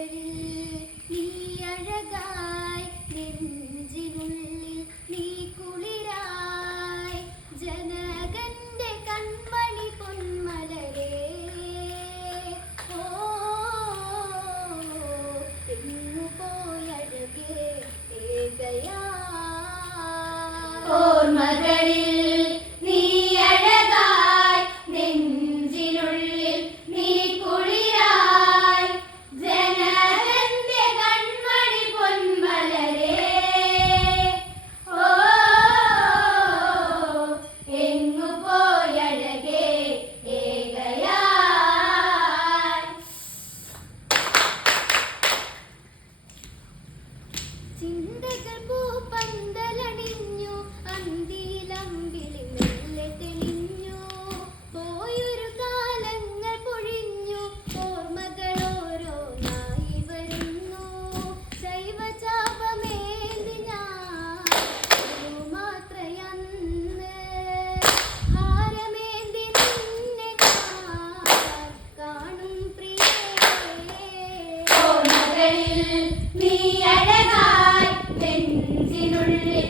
കരങ്ങളിൽ നീ അഴകായി നീ ജനകന്റെ കൺമണി പൊന്മലരേ. ഓ ഓർമകളിൽ നീ അഴകായി നെഞ്ചിനുള്ളിൽ